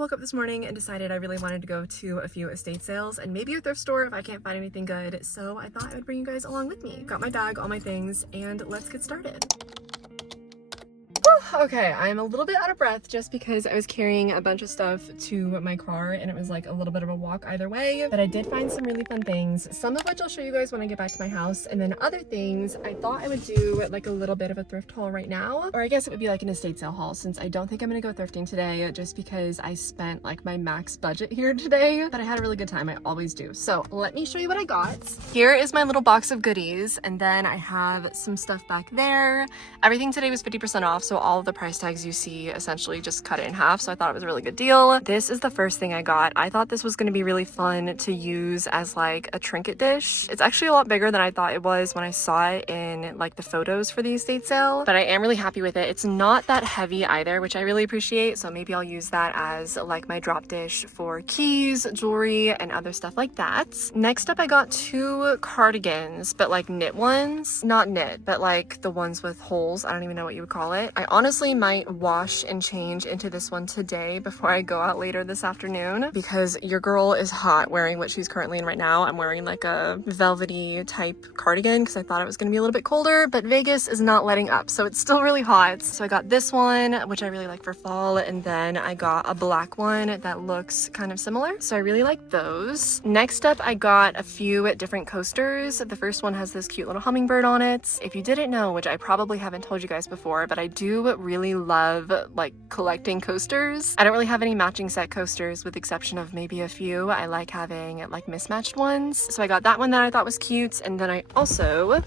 woke up this morning and decided I really wanted to go to a few estate sales and maybe a thrift store if I can't find anything good. So I thought I would bring you guys along with me. Got my bag, all my things, and let's get started. Okay, I'm a little bit out of breath just because I was carrying a bunch of stuff to my car and it was like a little bit of a walk either way, but I did find some really fun things, some of which I'll show you guys when I get back to my house, and then other things I thought I would do like a little bit of a thrift haul right now, or I guess it would be like an estate sale haul since I don't think I'm gonna go thrifting today just because I spent like my max budget here today, but I had a really good time. I always do. So let me show you what I got. Here is my little box of goodies, and then I have some stuff back there. Everything today was 50% off, so all of the price tags you see essentially just cut it in half, so I thought it was a really good deal. This is the first thing I got. I thought this was going to be really fun to use as like a trinket dish. It's actually a lot bigger than I thought it was when I saw it in like the photos for the estate sale, but I am really happy with it. It's not that heavy either, which I really appreciate, so maybe I'll use that as like my drop dish for keys, jewelry, and other stuff like that. Next up, I got two cardigans, but like knit ones. Not knit, but like the ones with holes. I don't even know what you would call it. I honestly might wash and change into this one today before I go out later this afternoon because your girl is hot wearing what she's currently in right now. I'm wearing like a velvety type cardigan because I thought it was going to be a little bit colder, but Vegas is not letting up, so it's still really hot. So I got this one, which I really like for fall, and then I got a black one that looks kind of similar, so I really like those. Next up, I got a few different coasters. The first one has this cute little hummingbird on it. If you didn't know, which I probably haven't told you guys before, but I do really love like collecting coasters. I don't really have any matching set coasters with the exception of maybe a few. I like having like mismatched ones. So I got that one that I thought was cute, and then I also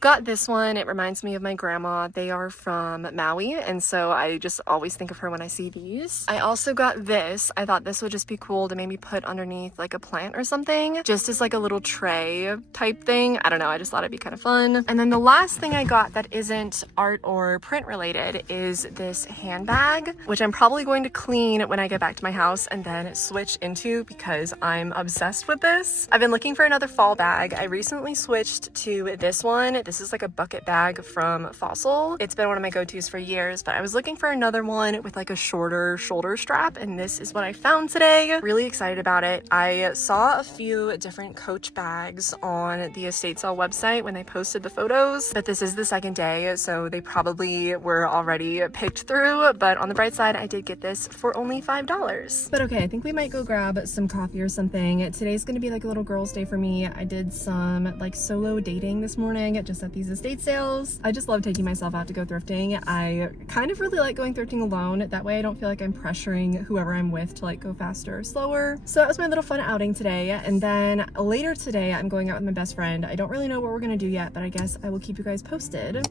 got this one. It reminds me of my grandma. They are from Maui, and so I just always think of her when I see these. I also got this. I thought this would just be cool to maybe put underneath like a plant or something, just as like a little tray type thing. I don't know, I just thought it'd be kind of fun. And then the last thing I got that isn't art or print related is this handbag, which I'm probably going to clean when I get back to my house and then switch into because I'm obsessed with this. I've been looking for another fall bag. I recently switched to this one. This is like a bucket bag from Fossil. It's been one of my go-tos for years, but I was looking for another one with like a shorter shoulder strap, and this is what I found today. Really excited about it. I saw a few different Coach bags on the estate sale website when they posted the photos, but this is the second day, so they probably were already picked through, but on the bright side, I did get this for only $5. But okay, I think we might go grab some coffee or something. Today's gonna be like a little girl's day for me. I did some like solo dating this morning, just at these estate sales. I just love taking myself out to go thrifting. I kind of really like going thrifting alone. That way I don't feel like I'm pressuring whoever I'm with to like go faster or slower. So that was my little fun outing today. And then later today, I'm going out with my best friend. I don't really know what we're gonna do yet, but I guess I will keep you guys posted.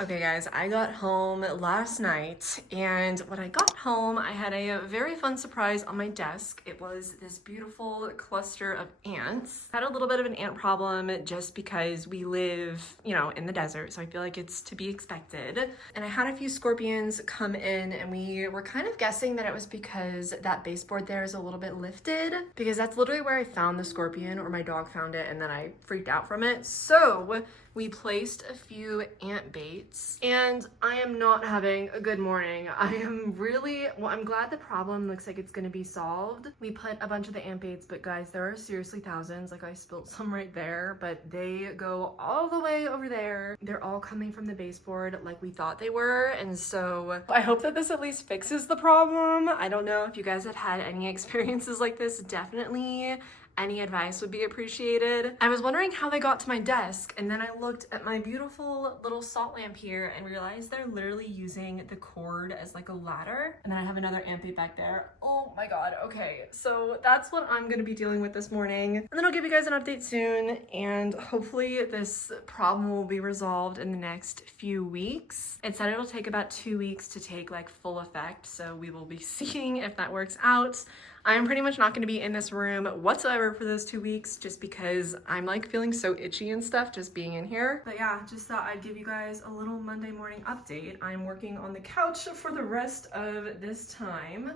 Okay guys, I got home last night, and when I got home, I had a very fun surprise on my desk. It was this beautiful cluster of ants. I had a little bit of an ant problem just because we live, you know, in the desert, so I feel like it's to be expected. And I had a few scorpions come in, and we were kind of guessing that it was because that baseboard there is a little bit lifted, because that's literally where I found the scorpion, or my dog found it, and then I freaked out from it. So We placed a few ant baits and I am not having a good morning. I am really, well, I'm glad the problem looks like it's gonna be solved. We put a bunch of the ant baits, but guys, there are seriously thousands. Like I spilled some right there, but they go all the way over there. They're all coming from the baseboard like we thought they were. And so I hope that this at least fixes the problem. I don't know if you guys have had any experiences like this. Definitely any advice would be appreciated. I was wondering how they got to my desk, and then I looked at my beautiful little salt lamp here and realized they're literally using the cord as like a ladder. And then I have another ant bait back there. Oh my god, okay. So that's what I'm gonna be dealing with this morning. And then I'll give you guys an update soon, and hopefully this problem will be resolved in the next few weeks. It said it'll take about 2 weeks to take like full effect, so we will be seeing if that works out. I'm pretty much not going to be in this room whatsoever for those 2 weeks just because I'm like feeling so itchy and stuff just being in here. But yeah, just thought I'd give you guys a little Monday morning update. I'm working on the couch for the rest of this time.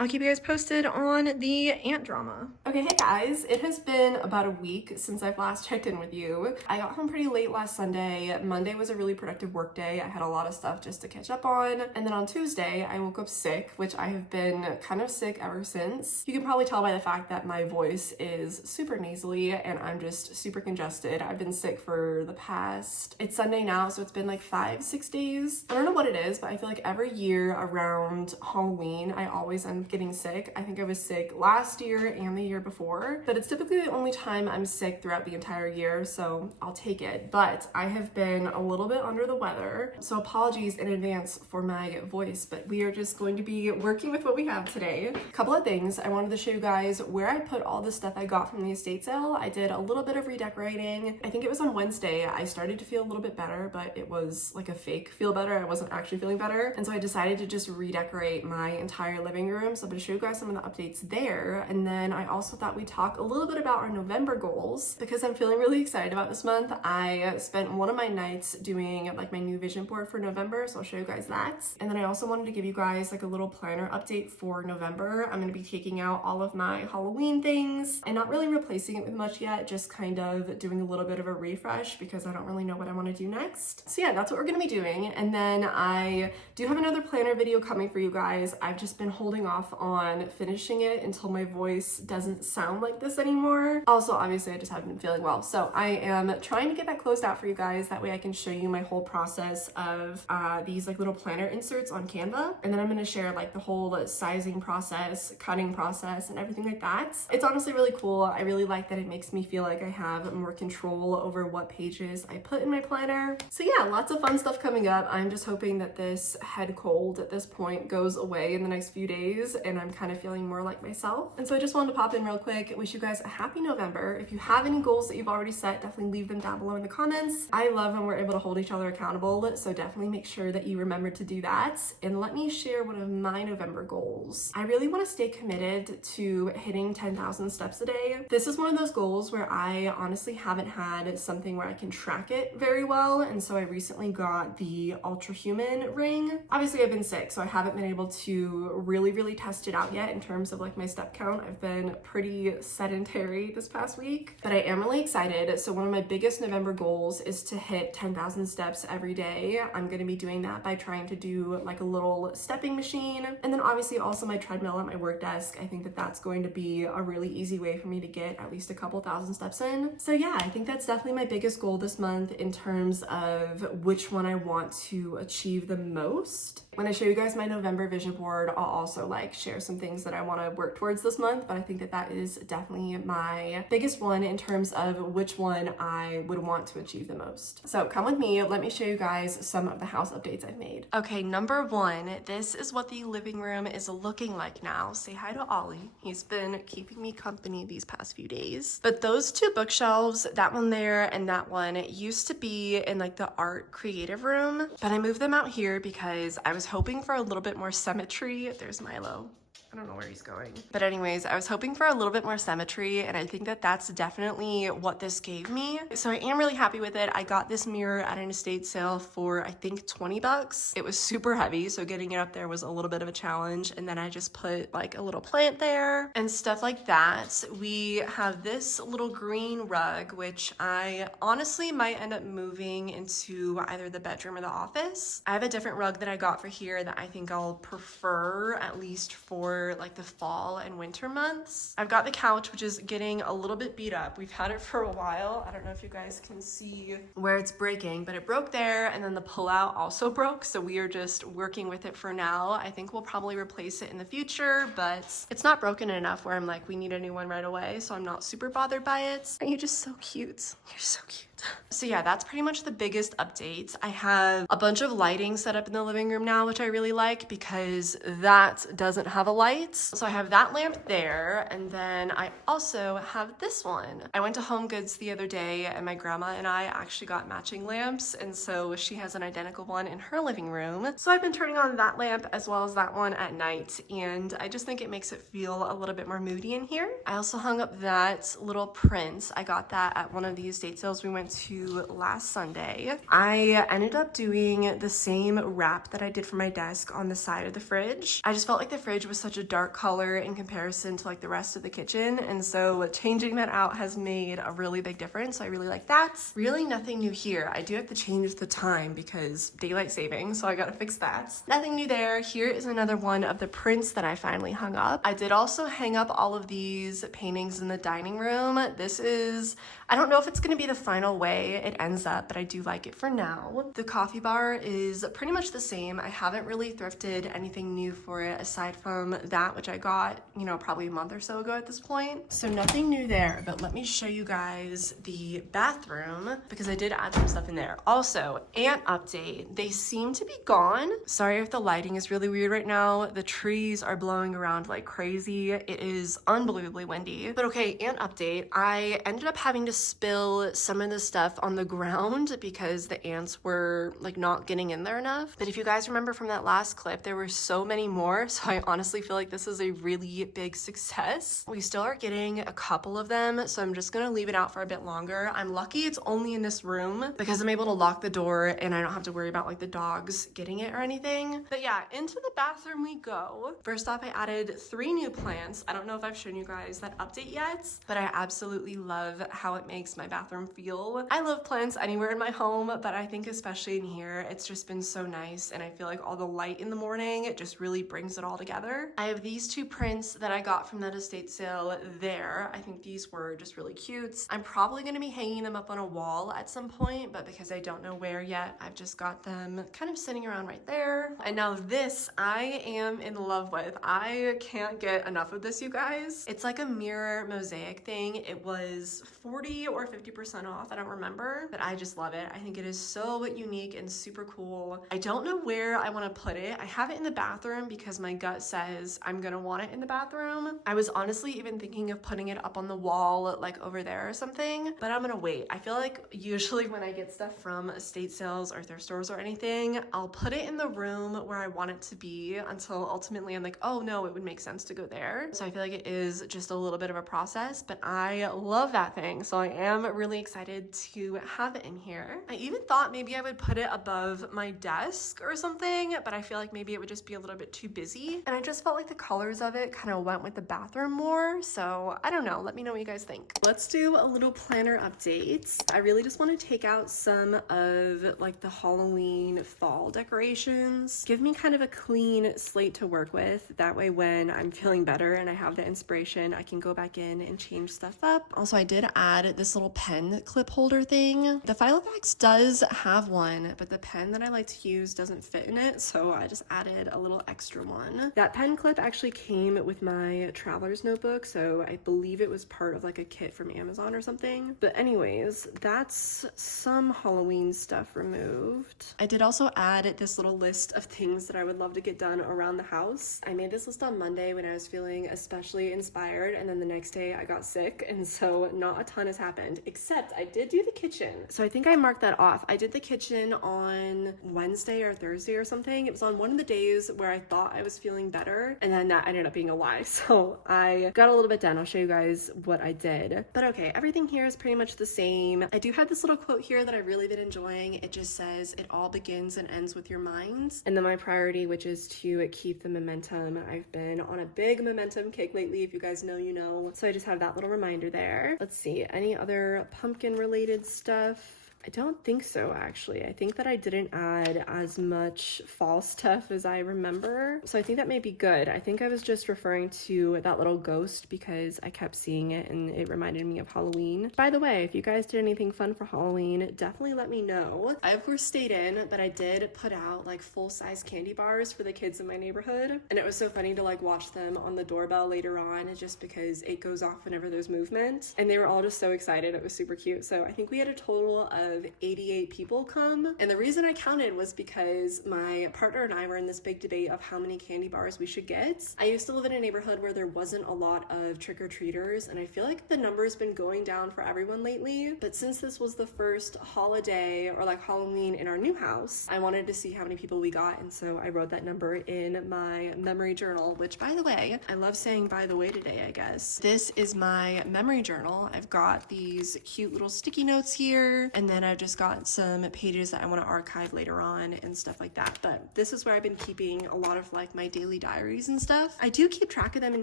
I'll keep you guys posted on the ant drama. Okay, hey guys, it has been about a week since I've last checked in with you. I got home pretty late last Sunday. Monday was a really productive work day. I had a lot of stuff just to catch up on. And then on Tuesday, I woke up sick, which I have been kind of sick ever since. You can probably tell by the fact that my voice is super nasally and I'm just super congested. I've been sick for the past, it's Sunday now, so it's been like 5-6 days. I don't know what it is, but I feel like every year around Halloween, I always end up getting sick. I think I was sick last year and the year before, but it's typically the only time I'm sick throughout the entire year, so I'll take it. But I have been a little bit under the weather, so apologies in advance for my voice, but we are just going to be working with what we have today. A couple of things. I wanted to show you guys where I put all the stuff I got from the estate sale. I did a little bit of redecorating. I think it was on Wednesday. I started to feel a little bit better, but it was like a fake feel better. I wasn't actually feeling better. And so I decided to just redecorate my entire living room. So I'm going to show you guys some of the updates there. And then I also thought we'd talk a little bit about our November goals because I'm feeling really excited about this month. I spent one of my nights doing like my new vision board for November. So I'll show you guys that. And then I also wanted to give you guys like a little planner update for November. I'm going to be taking out all of my Halloween things and not really replacing it with much yet, just kind of doing a little bit of a refresh because I don't really know what I want to do next. So yeah, that's what we're going to be doing. And then I do have another planner video coming for you guys. I've just been holding off on finishing it until my voice doesn't sound like this anymore. Also, obviously I just haven't been feeling well. So I am trying to get that closed out for you guys. That way I can show you my whole process of these like little planner inserts on Canva. And then I'm going to share like the whole sizing process, cutting process, and everything like that. It's honestly really cool. I really like that it makes me feel like I have more control over what pages I put in my planner. So yeah, lots of fun stuff coming up. I'm just hoping that this head cold at this point goes away in the next few days and I'm kind of feeling more like myself. And so I just wanted to pop in real quick, wish you guys a happy November. If you have any goals that you've already set, definitely leave them down below in the comments. I love when we're able to hold each other accountable, so definitely make sure that you remember to do that. And let me share one of my November goals. I really want to stay committed to hitting 10,000 steps a day. This is one of those goals where I honestly haven't had something where I can track it very well, and so I recently got the Ultra Human ring. Obviously I've been sick, so I haven't been able to really test it out yet in terms of like my step count. I've been pretty sedentary this past week, but I am really excited. So one of my biggest November goals is to hit 10,000 steps every day. I'm going to be doing that by trying to do like a little stepping machine, and then obviously also my treadmill at my work desk. I think that that's going to be a really easy way for me to get at least a couple thousand steps in. So yeah, I think that's definitely my biggest goal this month in terms of which one I want to achieve the most. When I show you guys my November vision board, I'll also like share some things that I want to work towards this month, but I think that that is definitely my biggest one in terms of which one I would want to achieve the most. So come with me, let me show you guys some of the house updates I've made. Okay, number one, this is what the living room is looking like now. Say hi to Ollie. He's been keeping me company these past few days. But those two bookshelves, that one there and that one, used to be in like the art creative room, but I moved them out here because I was hoping for a little bit more symmetry. There's Milo. I don't know where he's going. But anyways, I was hoping for a little bit more symmetry, and I think that that's definitely what this gave me. So I am really happy with it. I got this mirror at an estate sale for I think 20 bucks. It was super heavy, so getting it up there was a little bit of a challenge. And then I just put like a little plant there and stuff like that. We have this little green rug, which I honestly might end up moving into either the bedroom or the office. I have a different rug that I got for here that I think I'll prefer, at least for like the fall and winter months. I've got the couch, which is getting a little bit beat up. We've had it for a while. I don't know if you guys can see where it's breaking, but it broke there, and then the pullout also broke, so we are just working with it for now. I think we'll probably replace it in the future, but it's not broken enough where I'm like, we need a new one right away, so I'm not super bothered by it. Are you just so cute? You're so cute. So yeah, that's pretty much the biggest update. I have a bunch of lighting set up in the living room now, which I really like because that doesn't have a light. So I have that lamp there, and then I also have this one. I went to Home Goods the other day, and my grandma and I actually got matching lamps, and so she has an identical one in her living room. So I've been turning on that lamp as well as that one at night, and I just think it makes it feel a little bit more moody in here. I also hung up that little print. I got that at one of the estate sales we went to last Sunday. I ended up doing the same wrap that I did for my desk on the side of the fridge. I just felt like the fridge was such a dark color in comparison to like the rest of the kitchen, and so changing that out has made a really big difference. So I really like that. Really nothing new here. I do have to change the time because daylight saving, so I gotta fix that. Nothing new there. Here is another one of the prints that I finally hung up. I did also hang up all of these paintings in the dining room. This is, I don't know if it's gonna be the final way it ends up, but I do like it for now. The coffee bar is pretty much the same. I haven't really thrifted anything new for it aside from that, which I got, you know, probably a month or so ago at this point. So nothing new there, but let me show you guys the bathroom because I did add some stuff in there. Also, ant update. They seem to be gone. Sorry if the lighting is really weird right now. The trees are blowing around like crazy. It is unbelievably windy. But okay, ant update. I ended up having to spill some of the stuff on the ground because the ants were like not getting in there enough. But if you guys remember from that last clip, there were so many more. So I honestly feel like this is a really big success. We still are getting a couple of them, so I'm just gonna leave it out for a bit longer. I'm lucky it's only in this room because I'm able to lock the door and I don't have to worry about like the dogs getting it or anything. But yeah, into the bathroom we go. First off, I added 3 new plants. I don't know if I've shown you guys that update yet, but I absolutely love how it makes my bathroom feel. I love plants anywhere in my home, but I think especially in here, it's just been so nice, and I feel like all the light in the morning, it just really brings it all together. I have these 2 prints that I got from that estate sale there. I think these were just really cute. I'm probably gonna be hanging them up on a wall at some point, but because I don't know where yet, I've just got them kind of sitting around right there. And now this I am in love with. I can't get enough of this, you guys. It's like a mirror mosaic thing. It was 40 or 50% off, I don't remember, but I just love it. I think it is so unique and super cool. I don't know where I want to put it. I have it in the bathroom because my gut says I'm gonna want it in the bathroom. I was honestly even thinking of putting it up on the wall, like over there or something, but I'm gonna wait. I feel like usually when I get stuff from estate sales or thrift stores or anything, I'll put it in the room where I want it to be until ultimately I'm like, oh no, it would make sense to go there. So I feel like it is just a little bit of a process, but I love that thing. So I am really excited to have it in here. I even thought maybe I would put it above my desk or something, but I feel like maybe it would just be a little bit too busy. And I just felt like the colors of it kind of went with the bathroom more. So I don't know. Let me know what you guys think. Let's do a little planner update. I really just want to take out some of like the Halloween fall decorations. Give me kind of a clean slate to work with. That way when I'm feeling better and I have the inspiration, I can go back in and change stuff up. Also, I did add this little pen clip holder thing. The Filofax does have one, but the pen that I like to use doesn't fit in it, so I just added a little extra one. That pen clip actually came with my traveler's notebook, so I believe it was part of like a kit from Amazon or something. But anyways, that's some Halloween stuff removed. I did also add this little list of things that I would love to get done around the house. I made this list on Monday when I was feeling especially inspired, and then the next day I got sick, and so not a ton has happened, except I did do the kitchen. So I think I marked that off. I did the kitchen on Wednesday or Thursday or something. It was on one of the days where I thought I was feeling better, and then that ended up being a lie. So I got a little bit done. I'll show you guys what I did. But okay, everything here is pretty much the same. I do have this little quote here that I really been enjoying. It just says, "It all begins and ends with your minds." And then my priority, which is to keep the momentum. I've been on a big momentum kick lately. If you guys know, you know. So I just have that little reminder there. Let's see, any other pumpkin related stuff? I don't think so, actually. I think that I didn't add as much fall stuff as I remember. So I think that may be good. I think I was just referring to that little ghost because I kept seeing it and it reminded me of Halloween. By the way, if you guys did anything fun for Halloween, definitely let me know. I of course stayed in, but I did put out like full-size candy bars for the kids in my neighborhood. And it was so funny to like watch them on the doorbell later on just because it goes off whenever there's movement. And they were all just so excited. It was super cute. So I think we had a total of 88 people come, and the reason I counted was because my partner and I were in this big debate of how many candy bars we should get. I used to live in a neighborhood where there wasn't a lot of trick-or-treaters, and I feel like the number's been going down for everyone lately, but since this was the first holiday or like Halloween in our new house, I wanted to see how many people we got, and so I wrote that number in my memory journal, which by the way, I love saying by the way today, I guess. This is my memory journal. I've got these cute little sticky notes here, and then I've just got some pages that I want to archive later on and stuff like that. But this is where I've been keeping a lot of like my daily diaries and stuff. I do keep track of them in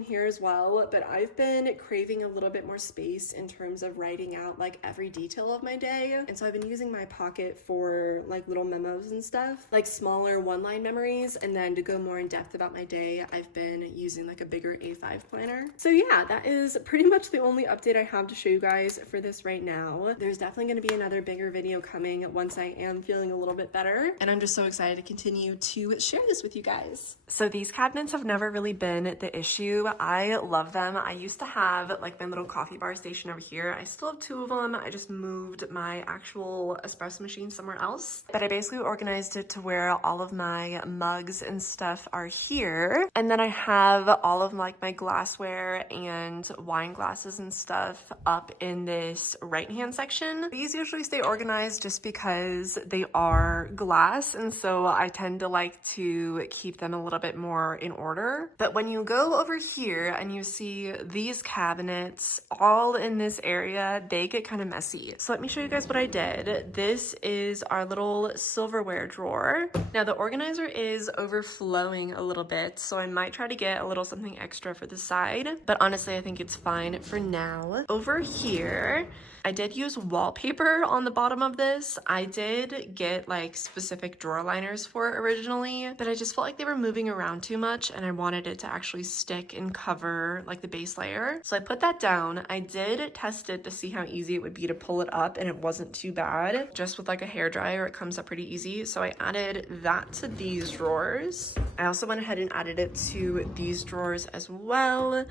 here as well, but I've been craving a little bit more space in terms of writing out like every detail of my day. And so I've been using my Pocket for like little memos and stuff, like smaller one-line memories. And then to go more in depth about my day, I've been using like a bigger A5 planner. So yeah, that is pretty much the only update I have to show you guys for this right now. There's definitely going to be another bigger video coming once I am feeling a little bit better, and I'm just so excited to continue to share this with you guys. So these cabinets have never really been the issue. I love them. I used to have like my little coffee bar station over here. I still have two of them. I just moved my actual espresso machine somewhere else, but I basically organized it to where all of my mugs and stuff are here, and then I have all of like my glassware and wine glasses and stuff up in this right hand section. These usually stay organized just because they are glass, and so I tend to like to keep them a little bit more in order. But when you go over here and you see these cabinets all in this area, they get kind of messy. So let me show you guys what I did. This is our little silverware drawer. Now the organizer is overflowing a little bit, so I might try to get a little something extra for the side, but honestly I think it's fine for now. Over here, I did use wallpaper on the bottom of this. I did get like specific drawer liners for it originally, but I just felt like they were moving around too much and I wanted it to actually stick and cover like the base layer. So I put that down. I did test it to see how easy it would be to pull it up, and it wasn't too bad. Just with like a hairdryer, it comes up pretty easy. So I added that to these drawers. I also went ahead and added it to these drawers as well.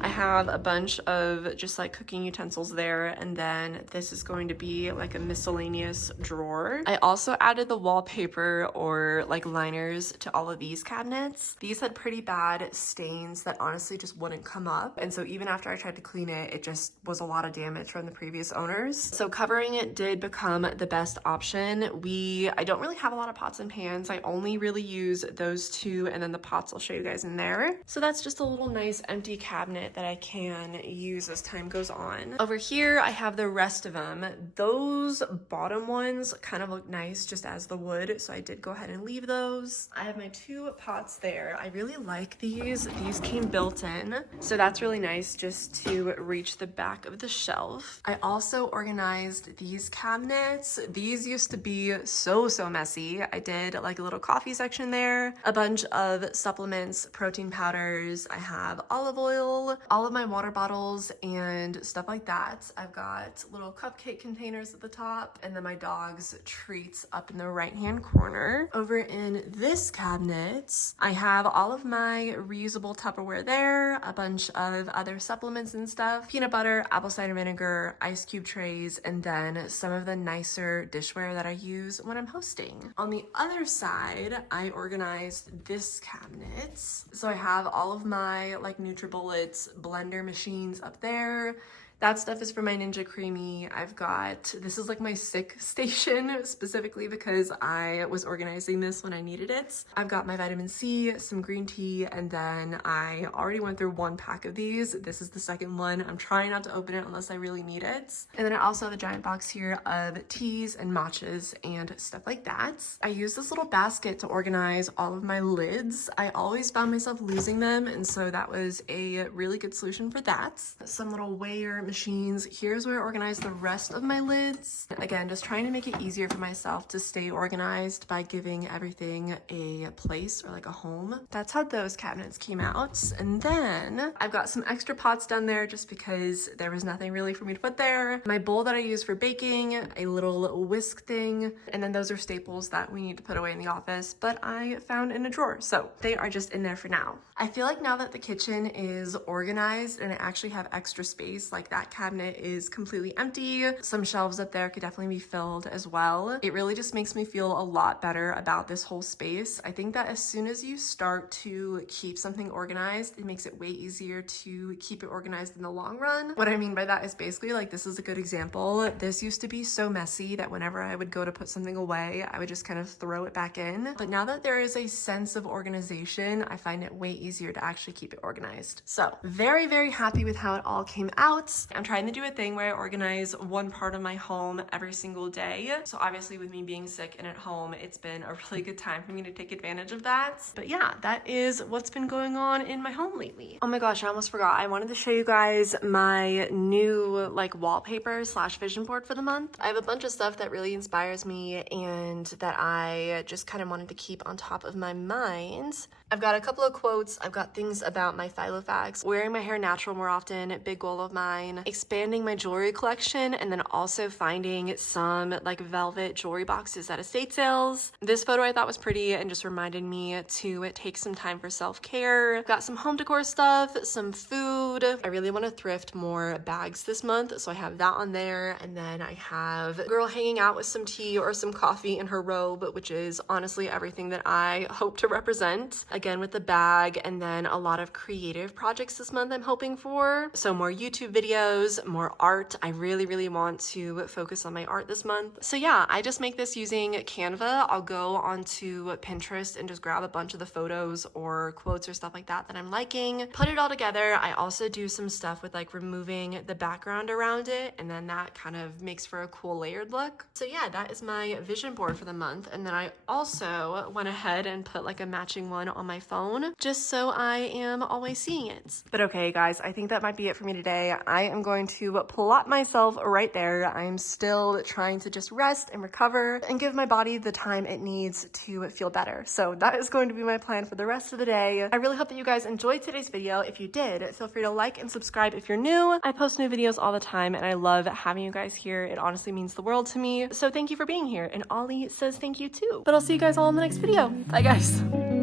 I have a bunch of just like cooking utensils there, and then this is going to be like a miscellaneous drawer. I also added the wallpaper or like liners to all of these cabinets. These had pretty bad stains that honestly just wouldn't come up, and so even after I tried to clean it, it just was a lot of damage from the previous owners. So covering it did become the best option. I don't really have a lot of pots and pans. I only really use those two, and then the pots I'll show you guys in there. So that's just a little nice empty cabinet that I can use as time goes on. Over here I have the rest of them. Those bottom ones kind of look nice just as the wood, so I did go ahead and leave those. I have my two pots there. I really like these. These came built in, so that's really nice just to reach the back of the shelf. I also organized these cabinets. These used to be so messy. I did like a little coffee section there, a bunch of supplements, protein powders. I have olive oil, all of my water bottles and stuff like that. I've got little cupcake containers at the top, and then my dog's treats up in the right hand corner. Over in this cabinet, I have all of my reusable Tupperware there, a bunch of other supplements and stuff, peanut butter, apple cider vinegar, ice cube trays, and then some of the nicer dishware that I use when I'm hosting. On the other side, I organized this cabinet. So I have all of my like NutriBullets blender machines up there. That stuff is for my Ninja Creamy. I've got, this is like my sick station specifically because I was organizing this when I needed it. I've got my vitamin C, some green tea, and then I already went through 1 pack of these. This is the second one. I'm trying not to open it unless I really need it. And then I also have a giant box here of teas and matchas and stuff like that. I use this little basket to organize all of my lids. I always found myself losing them, and so that was a really good solution for that. Some little weigher machines. Here's where I organize the rest of my lids. Again, just trying to make it easier for myself to stay organized by giving everything a place or like a home. That's how those cabinets came out. And then I've got some extra pots down there just because there was nothing really for me to put there. My bowl that I use for baking, a little whisk thing, and then those are staples that we need to put away in the office, but I found in a drawer, so they are just in there for now. I feel like now that the kitchen is organized and I actually have extra space, like that cabinet is completely empty. Some shelves up there could definitely be filled as well. It really just makes me feel a lot better about this whole space. I think that as soon as you start to keep something organized, it makes it way easier to keep it organized in the long run. What I mean by that is basically like, this is a good example. This used to be so messy that whenever I would go to put something away, I would just kind of throw it back in. But now that there is a sense of organization, I find it way easier to actually keep it organized. So very, very happy with how it all came out. I'm trying to do a thing where I organize one part of my home every single day. So obviously with me being sick and at home, it's been a really good time for me to take advantage of that. But yeah, that is what's been going on in my home lately. Oh my gosh, I almost forgot. I wanted to show you guys my new like wallpaper / vision board for the month. I have a bunch of stuff that really inspires me and that I just kind of wanted to keep on top of my mind. I've got a couple of quotes. I've got things about my Filofax, wearing my hair natural more often, big goal of mine, expanding my jewelry collection, and then also finding some like velvet jewelry boxes at estate sales. This photo I thought was pretty and just reminded me to take some time for self-care. I've got some home decor stuff, some food. I really want to thrift more bags this month, so I have that on there. And then I have a girl hanging out with some tea or some coffee in her robe, which is honestly everything that I hope to represent. Again, with the bag, and then a lot of creative projects this month I'm hoping for. So more YouTube videos, more art. I really, really want to focus on my art this month. So yeah, I just make this using Canva. I'll go onto Pinterest and just grab a bunch of the photos or quotes or stuff like that that I'm liking, put it all together. I also do some stuff with like removing the background around it, and then that kind of makes for a cool layered look. So yeah, that is my vision board for the month. And then I also went ahead and put like a matching one on my phone just so I am always seeing it. But okay guys, I think that might be it for me today. I am going to plot myself right there. I'm still trying to just rest and recover and give my body the time it needs to feel better. So that is going to be my plan for the rest of the day. I really hope that you guys enjoyed today's video. If you did, feel free to like and subscribe if you're new. I post new videos all the time and I love having you guys here. It honestly means the world to me. So thank you for being here, and Ollie says thank you too. But I'll see you guys all in the next video. Bye guys.